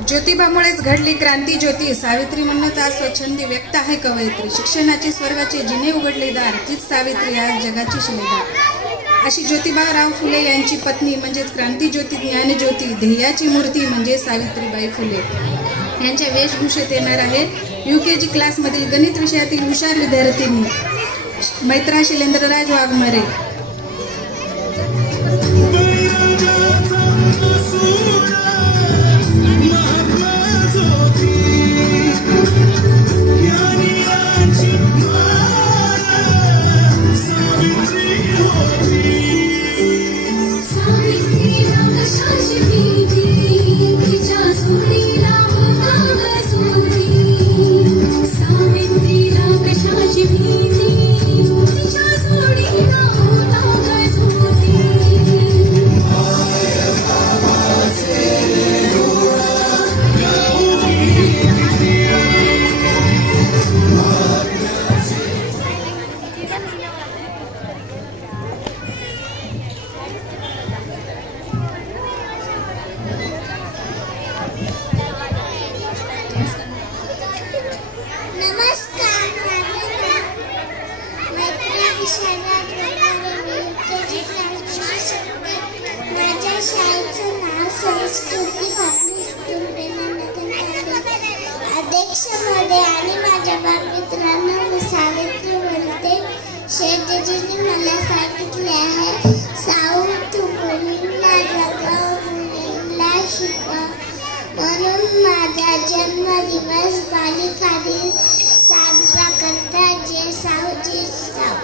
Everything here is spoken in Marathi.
ज्योतिबामुळेच घडली क्रांती ज्योती, सावित्री म्हणूनच आज स्वच्छंदी व्यक्त आहे कवयित्री. शिक्षणाची स्वर्गाचे जिने उघडले दार, तीच सावित्री आज जगाची शिलेदार. अशी ज्योतिबाराव फुले यांची पत्नी म्हणजेच क्रांती ज्योती ज्ञानज्योती, ध्येयाची मूर्ती म्हणजे सावित्रीबाई फुले यांच्या वेशभूषेत येणार आहे UKG क्लासमधील गणित विषयातील हुशार विद्यार्थिनी मैत्रा शिलेंद्रराज वाघमारे. अध्यक्षमध्ये आणि माझ्या बालमित्रांना मी सावित्री बोलते. शेठजींनी मला सांगितले आहे, साऊ तू मुलींना जगव, मुलींना शिकव. म्हणून माझा जन्मदिवस बालिका दिन साजरा करता. जे साऊजी साऊ.